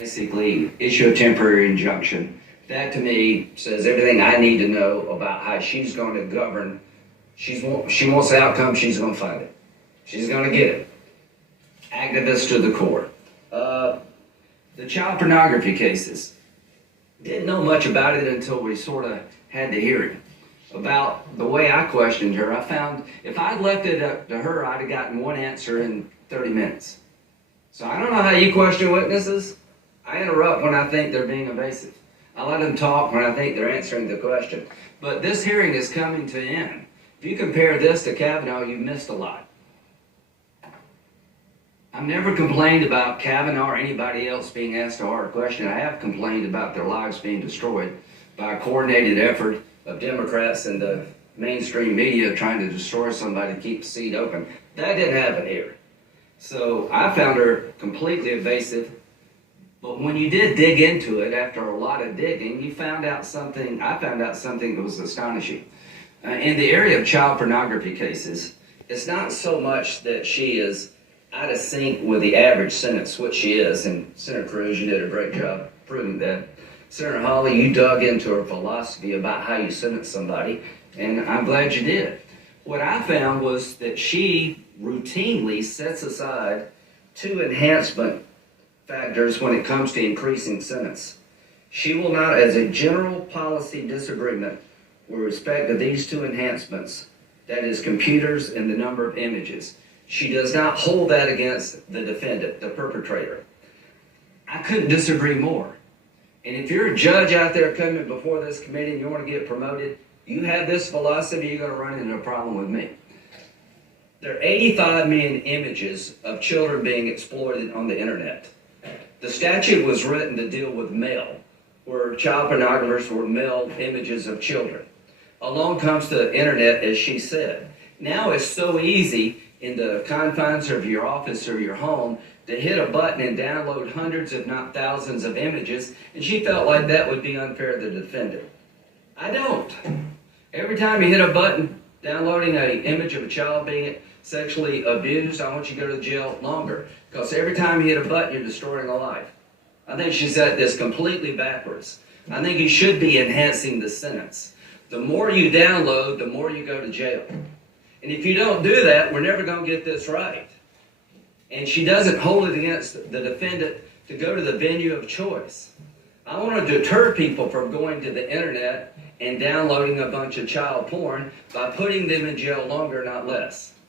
Basically issue a temporary injunction. That to me says everything I need to know about how she's going to govern. She wants the outcome, she's going to find it. She's going to get it. Activists to the core. The child pornography cases. Didn't know much about it until we sort of had the hearing. About the way I questioned her, I found if I'd left it up to her, I'd have gotten one answer in 30 minutes. So I don't know how you question witnesses. I interrupt when I think they're being evasive. I let them talk when I think they're answering the question. But this hearing is coming to an end. If you compare this to Kavanaugh, you've missed a lot. I've never complained about Kavanaugh or anybody else being asked a hard question. I have complained about their lives being destroyed by a coordinated effort of Democrats and the mainstream media trying to destroy somebody to keep the seat open. That didn't happen here. So I found her completely evasive. But when you did dig into it, after a lot of digging, you found out something. I found out something that was astonishing. In the area of child pornography cases, it's not so much that she is out of sync with the average sentence, which she is. And Senator Cruz, you did a great job proving that. Senator Hawley, you dug into her philosophy about how you sentence somebody, and I'm glad you did. What I found was that she routinely sets aside 2 enhancement factors when it comes to increasing sentence. She will not, as a general policy disagreement with respect to these 2 enhancements, that is computers and the number of images, she does not hold that against the defendant, the perpetrator. I couldn't disagree more. And if you're a judge out there coming before this committee and you want to get promoted, you have this philosophy, you're going to run into a problem with me. There are 85 million images of children being exploited on the internet. The statute was written to deal with male, where child pornographers were male images of children. Along comes the internet, as she said. Now it's so easy in the confines of your office or your home to hit a button and download hundreds, if not thousands, of images, and she felt like that would be unfair to the defendant. I don't. Every time you hit a button downloading an image of a child being sexually abused, I want you to go to jail longer, because every time you hit a button, you're destroying a life. I think she said this completely backwards. I think you should be enhancing the sentence. The more you download, the more you go to jail. And if you don't do that, we're never going to get this right. And she doesn't hold it against the defendant to go to the venue of choice. I want to deter people from going to the internet and downloading a bunch of child porn by putting them in jail longer, not less.